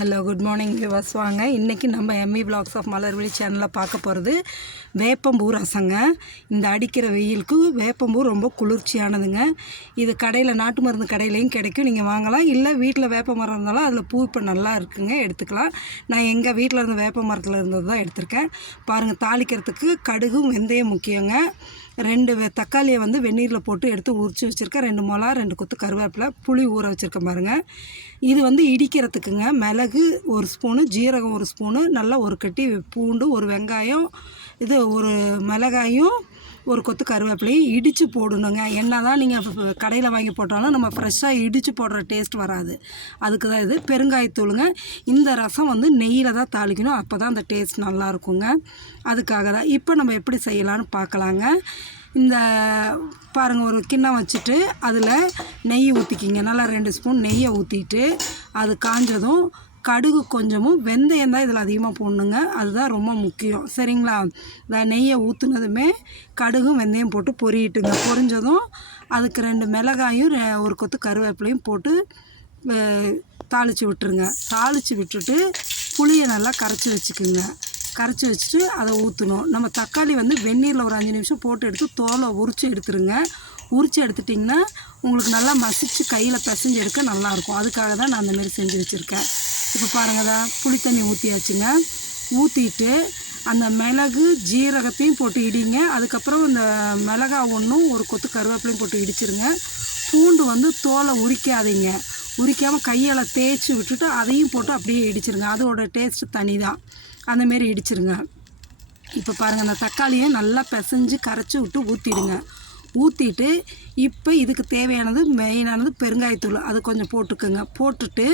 Hello good morning viewers. வாங்க இன்றைக்கி நம்ம எம்இ விலாக்ஸ் ஆஃப் மலர்விழி சேனலில் பார்க்க போகிறது வேப்பம்பூ ரசங்க. இந்த அடிக்கிற வெயிலுக்கு வேப்பம்பூ ரொம்ப குளிர்ச்சியானதுங்க. இது கடையில் நாட்டு மருந்து கடையிலையும் கிடைக்கும், நீங்கள் வாங்கலாம். இல்லை வீட்டில் வேப்ப மரம் இருந்தாலும் அதில் பூ இப்போ நல்லா இருக்குங்க, எடுத்துக்கலாம். நான் எங்கள் வீட்டில் இருந்த வேப்ப மரத்தில் இருந்தது தான் எடுத்திருக்கேன். பாருங்கள், தாளிக்கிறதுக்கு கடுகும் வெந்தயம் முக்கியங்க. 2 தக்காளியை வந்து வெந்நீரில் போட்டு எடுத்து உரித்து வச்சுருக்கேன். 2 மிளகா, 2 கொத்து கருவேப்பிலை, புளி ஊற வச்சுருக்கேன் பாருங்கள். இது வந்து இடிக்கிறதுக்குங்க. மிளகு 1 ஸ்பூனு, ஜீரகம் 1 ஸ்பூனு, நல்லா ஒரு கட்டி பூண்டு, ஒரு வெங்காயம், இது ஒரு மிளகாயும், 1 கொத்து கருவேப்பிலையும் இடித்து போடணுங்க. என்ன தான் நீங்கள் கடையில் வாங்கி போட்டாலும் நம்ம ஃப்ரெஷ்ஷாக இடித்து போடுற டேஸ்ட் வராது. அதுக்கு தான் இது. பெருங்காயத்தூளுங்க. இந்த ரசம் வந்து நெய்யில் தான் தாளிக்கணும், அப்போ தான் அந்த டேஸ்ட் நல்லாயிருக்குங்க. அதுக்காக தான். இப்போ நம்ம எப்படி செய்யலான்னு பார்க்கலாங்க. இந்த பாருங்கள், ஒரு கிண்ணம் வச்சுட்டு அதில் நெய் ஊற்றிக்கிங்க. நல்லா 2 ஸ்பூன் நெய்யை ஊற்றிட்டு அது காஞ்சதும் கடுகு கொஞ்சமும் வெந்தயம் தான் இதில் அதிகமாக போடணுங்க. அதுதான் ரொம்ப முக்கியம், சரிங்களா? இந்த நெய்யை ஊற்றுனதுமே கடுகும் வெந்தயம் போட்டு பொரியிட்டுங்க. பொரிஞ்சதும் அதுக்கு 2 மிளகாயும் 1 கொத்து கருவேப்பிலையும் போட்டு தாளித்து விட்டுருங்க. தாளித்து விட்டுட்டு புளியை நல்லா கரைச்சி வச்சுக்குங்க. கரைச்சி வச்சுட்டு அதை ஊற்றணும். நம்ம தக்காளி வந்து வெந்நீரில் ஒரு 5 நிமிஷம் போட்டு எடுத்து தோலை உரித்து எடுத்துருங்க. உரித்து எடுத்துட்டிங்கன்னா உங்களுக்கு நல்லா மசிச்சு கையில் பிசைஞ்சு எடுக்க நல்லாயிருக்கும். அதுக்காக தான் நான் அந்தமாரி செஞ்சு வச்சுருக்கேன். இப்போ பாருங்கள், தான் புளி தண்ணி ஊற்றியாச்சுங்க. ஊற்றிட்டு அந்த மிளகு ஜீரகத்தையும் போட்டு இடிங்க. அதுக்கப்புறம் இந்த மிளகா 1 கொத்து கருவேப்பிலையும் போட்டு இடிச்சிருங்க. பூண்டு வந்து தோலை உரிக்காதீங்க. உரிக்காமல் கையால் தேய்ச்சி விட்டுட்டு அதையும் போட்டு அப்படியே இடிச்சிருங்க. அதோட டேஸ்ட்டு தனி தான். அந்தமாரி இடிச்சிருங்க. இப்போ பாருங்கள், அந்த தக்காளியை நல்லா பிசைஞ்சு கரைச்சி விட்டு ஊற்றிடுங்க. ஊற்றிட்டு இப்போ இதுக்கு தேவையானது மெயினானது பெருங்காயத்தூள், அது கொஞ்சம் போட்டுக்குங்க. போட்டுட்டு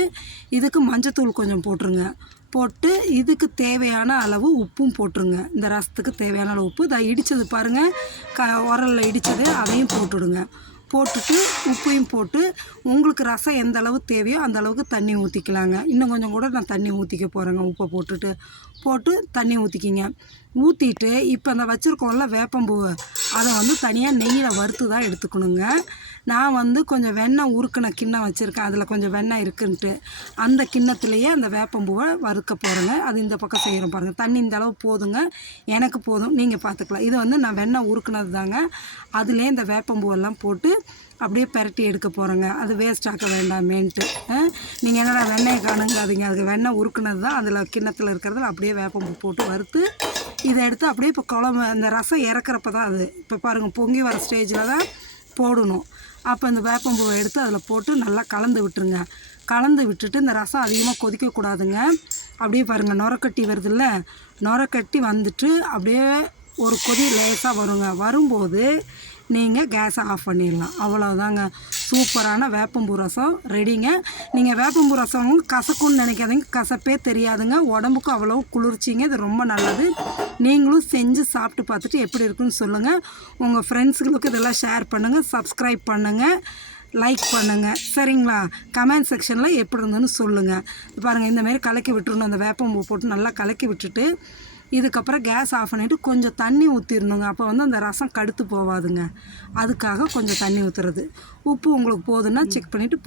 இதுக்கு மஞ்சத்தூள் கொஞ்சம் போட்டுருங்க. போட்டு இதுக்கு தேவையான அளவு உப்பும் போட்டுருங்க. இந்த ரசத்துக்கு தேவையான அளவு உப்பு இதை இடித்தது பாருங்கள், உரலில் இடித்தது அதையும் போட்டுடுங்க. போட்டுட்டு உப்பையும் போட்டு உங்களுக்கு ரசம் எந்த அளவு தேவையோ அந்த அளவுக்கு தண்ணி ஊற்றிக்கலாங்க. இன்னும் கொஞ்சம் கூட நான் தண்ணி ஊற்றிக்க போகிறேங்க. உப்பை போட்டு தண்ணி ஊற்றிக்கிங்க. ஊற்றிட்டு இப்போ அந்த வச்சுருக்கோம்ல வேப்பம்பூவை, அதை வந்து தனியாக நெய்யில் வறுத்து தான் எடுத்துக்கணுங்க. நான் வந்து கொஞ்சம் வெண்ணெய் உருக்கின கிண்ணம் வச்சுருக்கேன், அதில் கொஞ்சம் வெண்ணெய் இருக்குன்ட்டு அந்த கிண்ணத்துலேயே அந்த வேப்பம்பூவை வறுக்க போகிறேங்க. அது இந்த பக்கம் செய்கிறோம் பாருங்கள். தண்ணி இந்த அளவு போதுங்க, எனக்கு போதும், நீங்கள் பார்த்துக்கலாம். இது வந்து நான் வெண்ணெய் உருக்குனது தாங்க. அதிலே இந்த வேப்பம்பூவெல்லாம் போட்டு அப்படியே பெரட்டி எடுக்க போகிறேங்க. அது வேஸ்ட் ஆக்க வேண்டாமேன்ட்டு. நீங்கள் என்னடா வெண்ணெயை காணுங்காதீங்க, அதுக்கு வெண்ணெய் உருக்குனது தான். அதில் கிண்ணத்தில் இருக்கிறதுல அப்படியே வேப்பம்பூ போட்டு வறுத்து இதை எடுத்து அப்படியே இப்போ குழம்பு அந்த ரசம் இறக்குறப்ப தான் அது இப்போ பாருங்கள் பொங்கி வர ஸ்டேஜில் தான் போடணும். அப்போ இந்த வேப்பம்பூவை எடுத்து அதில் போட்டு நல்லா கலந்து விட்டுருங்க. கலந்து விட்டுட்டு இந்த ரசம் அதிகமாக கொதிக்கக்கூடாதுங்க. அப்படியே பாருங்கள், நுரக்கட்டி வருதுல்ல, நுரக்கட்டி வந்துட்டு அப்படியே ஒரு கொதி லேசாக வருங்க. வரும்போது நீங்கள் கேஸை ஆஃப் பண்ணிடலாம். அவ்வளோதாங்க, சூப்பரான வேப்பம்பூ ரசம் ரெடிங்க. நீங்கள் வேப்பம்பூ ரசம் கசக்குன்னு நினைக்காதீங்க, கசப்பே தெரியாதுங்க. உடம்புக்கும் அவ்வளோ குளிர்ச்சிங்க. இது ரொம்ப நல்லது. நீங்களும் செஞ்சு சாப்பிட்டு பார்த்துட்டு எப்படி இருக்குன்னு சொல்லுங்கள். உங்கள் ஃப்ரெண்ட்ஸுகளுக்கு இதெல்லாம் ஷேர் பண்ணுங்கள், சப்ஸ்கிரைப் பண்ணுங்கள், லைக் பண்ணுங்கள், சரிங்களா? கமெண்ட் செக்ஷனில் எப்படி இருந்ததுன்னு சொல்லுங்கள். பாருங்கள், இந்தமாரி கலக்கி விட்டுருணும். அந்த வேப்பம்பூ போட்டு நல்லா கலக்கி விட்டுட்டு இதுக்கப்புறம் கேஸ் ஆஃப் பண்ணிவிட்டு கொஞ்சம் தண்ணி ஊற்றிடணுங்க. அப்போ வந்து அந்த ரசம் கடுத்து போகாதுங்க. அதுக்காக கொஞ்சம் தண்ணி ஊற்றுறது. உப்பு உங்களுக்கு போதுன்னா செக் பண்ணிவிட்டு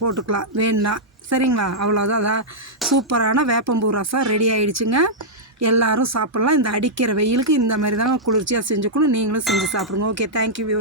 போட்டுக்கலாம் வேணுன்னா, சரிங்களா? அவ்வளோதான். அதான் சூப்பரான வேப்பம்பூ ரசம் ரெடி ஆகிடுச்சுங்க. எல்லோரும் சாப்பிட்லாம். இந்த அடிக்கிற வெயிலுக்கு இந்த மாதிரி தாங்க குளிர்ச்சியாக செஞ்சுக்கணும். நீங்களும் செஞ்சு சாப்பிடுங்க. Okay, thank you.